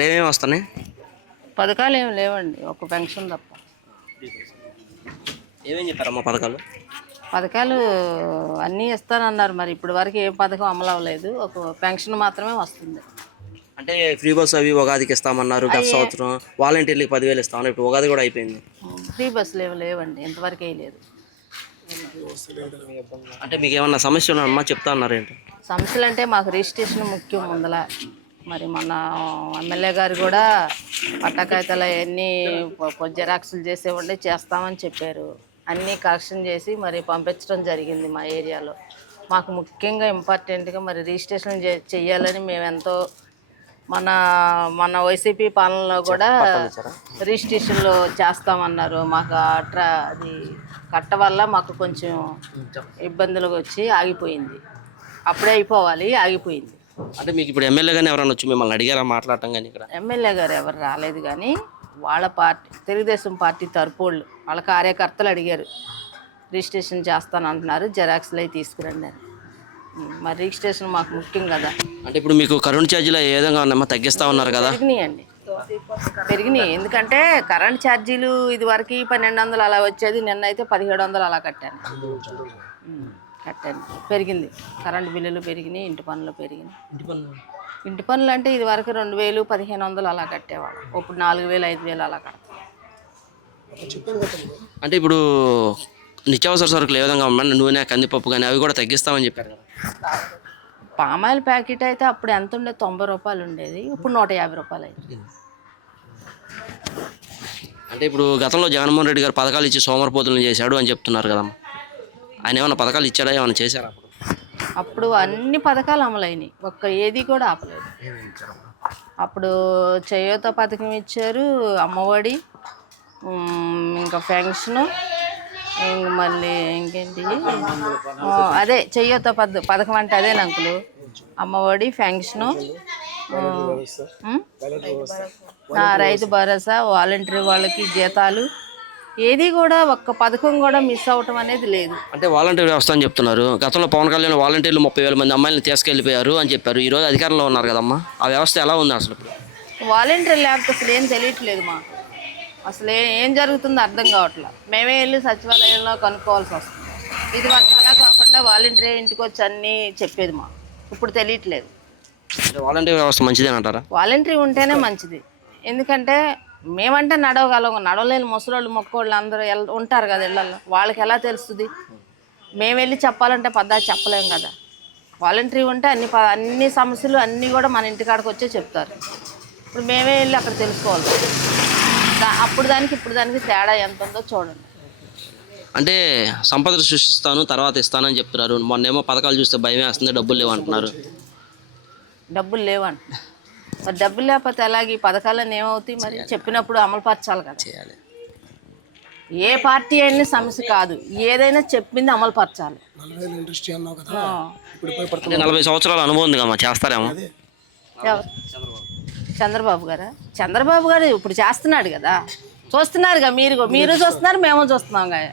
ఏమేమి వస్తున్నాయి? పథకాలు ఏమి లేవండి, ఒక పెన్షన్ తప్ప. ఏమేం చెప్పారమ్మా పథకాలు? పథకాలు అన్నీ ఇస్తానన్నారు, మరి ఇప్పటి వరకు ఏ పథకం అమలు అవ్వలేదు. ఒక పెన్షన్ మాత్రమే వస్తుంది. అంటే ఫ్రీ బస్ అవి ఉగాదికి ఇస్తామన్నారు గత అయ్యే సంవత్సరం. వాలంటీర్లకి 10,000 ఇస్తామన్నారు. ఇప్పుడు ఉగాది కూడా అయిపోయింది. ఫ్రీ బస్సులు ఏమి లేవండి, ఇంతవరకు లేదు. అంటే మీకు ఏమన్నా సమస్య ఉన్నాయమ్మా చెప్తా అన్నారు ఏంటి? సమస్యలు అంటే మాకు రిజిస్ట్రేషన్ ముఖ్యం ముందల. మరి మన ఎమ్మెల్యే గారు కూడా పట్టకాయితాలు అవన్నీ జిరాక్సులు చేసేవండి, చేస్తామని చెప్పారు. అన్నీ కరెక్షన్ చేసి మరి పంపించడం జరిగింది మా ఏరియాలో. మాకు ముఖ్యంగా ఇంపార్టెంట్గా మరి రిజిస్ట్రేషన్ చెయ్యాలని మేము ఎంతో మన మన వైసీపీ పాలనలో కూడా రిజిస్ట్రేషన్లో చేస్తామన్నారు. మాకు అది కట్ట వల్ల మాకు కొంచెం ఇబ్బందులు వచ్చి ఆగిపోయింది. అప్పుడే అయిపోవాలి, ఆగిపోయింది. అంటే మీకు ఇప్పుడు ఎమ్మెల్యే గానీ ఎవరైనా వచ్చి మిమ్మల్ని అడిగారా మాట్లాడటం? కానీ ఇక్కడ ఎమ్మెల్యే గారు ఎవరు రాలేదు, కానీ వాళ్ళ పార్టీ తెలుగుదేశం పార్టీ తరపోళ్ళు వాళ్ళ కార్యకర్తలు అడిగారు, రిజిస్ట్రేషన్ చేస్తానంటున్నారు, జిరాక్స్లు అవి తీసుకురండి అని. మరి రిజిస్ట్రేషన్ మాకు ముఖ్యం కదా. అంటే ఇప్పుడు మీకు కరెంట్ ఛార్జీలు ఏ విధంగా ఉన్నాయమ్మా? తగ్గిస్తా ఉన్నారు కదా? పెరిగినాయండి, పెరిగినాయి. ఎందుకంటే కరెంట్ ఛార్జీలు ఇది వరకు 1200 అలా వచ్చేది, నిన్న అయితే 1700 అలా కట్టాను. పెరిగింది. కరెంట్ బిల్లులు పెరిగినాయి, ఇంటి పనులు పెరిగినాయి. ఇంటి పనులు అంటే ఇది వరకు 2000, 1500 అలా కట్టేవాడు, ఇప్పుడు 4000, 5000 అలా కడతాం. అంటే ఇప్పుడు నిత్యావసర సరుకులు ఏ విధంగా ఉన్నాయి? నూనె, కందిపప్పు కానీ అవి కూడా తగ్గిస్తామని చెప్పారు కదా? పామాయిల్ ప్యాకెట్ అయితే అప్పుడు ఎంత ఉండేది? 90 రూపాయలు ఉండేది, ఇప్పుడు 150 రూపాయలు అయింది. అంటే ఇప్పుడు గతంలో జగన్మోహన్ రెడ్డి గారు పథకాలు ఇచ్చి సోమరపోతులను చేశాడు అని చెప్తున్నారు కదమ్మా. ఆయన ఏమైనా పథకాలు ఇచ్చాడా, ఏమైనా చేశారా? అప్పుడు అన్ని పథకాలు అమలైనవి, ఒక్క ఏది కూడా ఆపలేదు. అప్పుడు చేయూత పథకం ఇచ్చారు, అమ్మఒడి, ఇంకా పెన్షను, ఇంక మళ్ళీ ఇంకేంటి అదే చేయూత పథకం అంటే అదే uncle. Amma Vodi, pension, Rythu Bharosa, voluntary వాళ్ళకి జీతాలు, ఏది కూడా ఒక్క పథకం కూడా మిస్ అవ్వటం అనేది లేదు. అంటే వాలంటీర్ వ్యవస్థ అని చెప్తున్నారు. గతంలో పవన్ కళ్యాణ్ వాలంటీర్లు 30,000 మంది అమ్మాయిలను తీసుకెళ్ళిపోయారు అని చెప్పారు. ఈరోజు అధికారంలో ఉన్నారు కదమ్మా, ఆ వ్యవస్థ ఎలా ఉంది అసలు? వాలంటీర్ లేకపోతే అసలు ఏం తెలియట్లేదు మాకు. అసలు ఏం జరుగుతుందో అర్థం కావట్లేదు. మేమే వెళ్ళి సచివాలయంలో కనుక్కోవాల్సి వస్తుంది. ఇది వరకు అలా కాకుండా వాలంటీర్ ఇంటికి వచ్చి అన్నీ చెప్పేది మాకు, ఇప్పుడు తెలియట్లేదు. వాలంటీర్ వ్యవస్థ మంచిదేనంటారా? వాలంటీర్ ఉంటేనే మంచిది. ఎందుకంటే మేమంటే నడవగలం, నడవలేని ముసలోళ్ళు, మొక్కోళ్ళు అందరూ ఉంటారు కదా ఇళ్ళల్లో, వాళ్ళకి ఎలా తెలుస్తుంది? మేము వెళ్ళి చెప్పాలంటే పద్ధతి చెప్పలేం కదా. వాలంటీర్ ఉంటే అన్ని సమస్యలు అన్నీ కూడా మన ఇంటికాడికి వచ్చే చెప్తారు. ఇప్పుడు మేమే వెళ్ళి అక్కడ తెలుసుకోవాలి. అప్పుడు దానికి ఇప్పుడు దానికి తేడా ఎంత ఉందో చూడండి. అంటే సంపద సృష్టిస్తాను తర్వాత ఇస్తానని చెప్తున్నారు. మొన్నేమో పథకాలు చూస్తే భయం వేస్తుంది, డబ్బులు లేవు అంటున్నారు. డబ్బులు లేవంట, మరి డబ్బులు లేకపోతే అలాగే ఈ పథకాలన్నీ ఏమవుతాయి? మరి చెప్పినప్పుడు అమలు పరచాలి కదా. చేయాలి. ఏ పార్టీ అయినా సమస్య కాదు, ఏదైనా చెప్పింది అమలు పరచాలి. 40 సంవత్సరాల అనుభవం ఉంది కమ్మా, చేస్తారేమో. చంద్రబాబు గారు ఇప్పుడు చేస్తున్నాడు కదా, చూస్తున్నారుగా, మీరు చూస్తున్నారు, మేము చూస్తున్నాం కదా.